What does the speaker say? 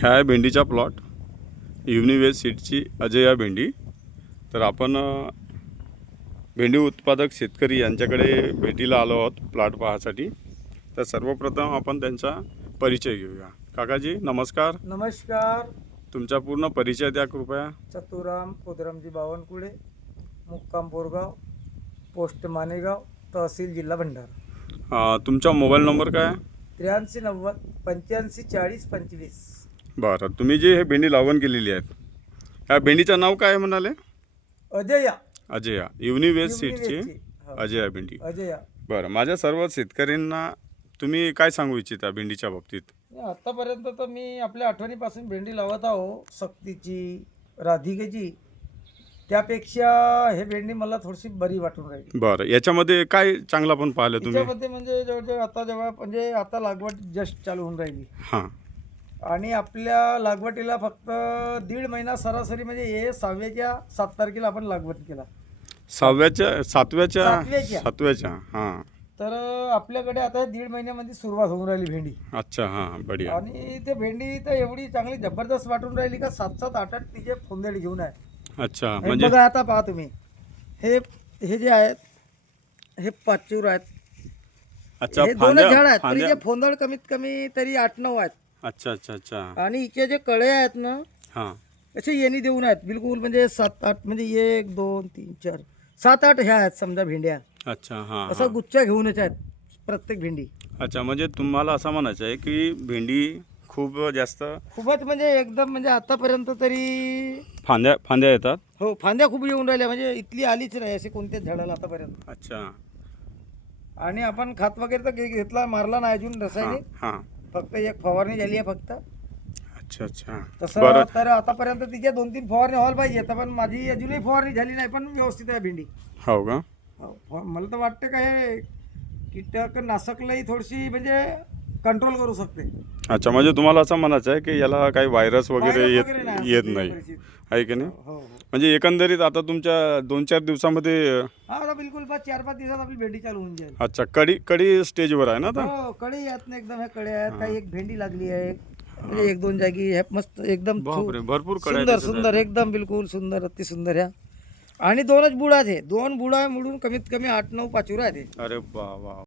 ह्या आहे भेंडीचा प्लॉट युनिवेज सीटची अजया भेंडी. तर आपण भेंडी उत्पादक शेतकरी यांच्याकडे भेटीला आलो आहोत प्लॉट पाहण्यासाठी तर सर्वप्रथम आपण त्यांचा परिचय घेऊया. काकाजी नमस्कार. नमस्कार. तुमचा पूर्ण परिचय द्या कृपया. चतुराम पोदरामजी बावनकुळे मुक्काम बोरगाव पोस्ट मानेगाव तहसील जिल्हा भंडारा. तुमचा मोबाईल नंबर काय? त्र्याऐंशी नव्वद पंच्याऐंशी चाळीस पंचवीस. बरं तुम्ही जे हे भेंडी लागवण केलेली आहेत ह्या भेंडीचं नाव काय म्हणाले? अजया. अजया. युनिवेज सीटची. हो. अजया भेंडी. अजया. बरं माझ्या सर्व शेतकऱ्यांना तुम्ही काय सांगू इच्छिता भेंडीच्या बाबतीत? आतापर्यंत तर मी आपल्या आठवणीपासून भेंडी लावत आहो. सक्तीची राधिकेची. त्यापेक्षा हे भेंडी मला थोडीशी बरी वाटून राहिली. बरं याच्यामध्ये काय चांगलं पण पाहिलं तुम्ही? म्हणजे जवळजवळ आता जेव्हा म्हणजे आता लागवड जस्ट चालू होऊन राहिली. हां. आणि आपल्या लागवडीला फक्त दीड महिना सरासरी म्हणजे हे सहाव्याच्या सात तारखेला आपण लागवड केला. सहाव्याच्या सातव्याच्या? सातव्याच्या. सातव्याच्या हां. तर आपल्याकडे आता दीड महिन्यामध्ये सुरुवात होऊन राहिली भेंडी. अच्छा हां बढिया. आणि ते भेंडी तर एवढी चांगली जबरदस्त वाटून राहिली का सात सात आठ आठ तिचे फोंदेड घेऊन आहे. अच्छा हे म्हणजे? बघा आता पहा तुम्ही. हे हे जे आहेत हे पाचूर आहेत. अच्छा हे दोन फांद्या झाड आहेत तरी फांद्या जे फोंदळ कमीत कमी तरी आठ नऊ आहेत. अच्छा अच्छा अच्छा. आणि इथे जे कळे आहेत ना हां. असे येणी देऊन आहेत. बिलकुल म्हणजे सात आठ म्हणजे एक दोन तीन चार सात आठ ह्या आहेत समजा भेंड्या. अच्छा हां असा हां. गुच्छा घेऊनच आहेत प्रत्येक भेंडी. अच्छा म्हणजे तुम्हाला असं म्हणायचं आहे की भेंडी खूप जास्त खूपच म्हणजे एकदम म्हणजे आतापर्यंत तरी फांद्या फांद्या येतात? हो फांद्या खूप येऊन राहिल्या. म्हणजे इथली आलीच नाही असे कोणत्याच झाडाला आतापर्यंत. अच्छा. आणि आपण खात वगैरे तर घे- घेतला मारला नाही अजून हां रसायनिक हां. फक्त एक फवारणी झाली आहे फक्त. अच्छा अच्छा. तसं बरं. तर आतापर्यंत तिच्या दोन तीन फवारणी व्हायला पाहिजे तर पण माझी अजूनही फवारणी झाली नाही पण व्यवस्थित आहे भेंडी. हो का? हो, फ- मला तर वाटतं का हे कीटकनाशकलाही थोडीशी म्हणजे कंट्रोल करू शकते. अच्छा म्हणजे तुम्हाला असं म्हणायचं आहे की याला काही व्हायरस वगैरे येत नाही, येत नाही. आहे की नाही? हो हो. म्हणजे एकंदरीत आता तुमच्या दोन चार दिवसामध्ये हा आता बिलकुल चार पाच दिवसात आपली भेंडी चालू होऊन जाईल. अच्छा कडी कडी स्टेजवर आहे ना आता? हो कडे आहेत ना एकदम ह्या कडे आहेत काही एक भेंडी लागली आहे. म्हणजे एक दोन जागी ह्या मस्त एकदम सु- भरपूर सुंदर दिसत सुंदर एकदम बिलकुल सुंदर अति सुंदर ह्या. आणि दोनच बुडा आहेत हे. दोन बुडा मिळून कमीत कमी आठ नऊ पाचुरा आहेत हे. आहेत. अरे वा वा.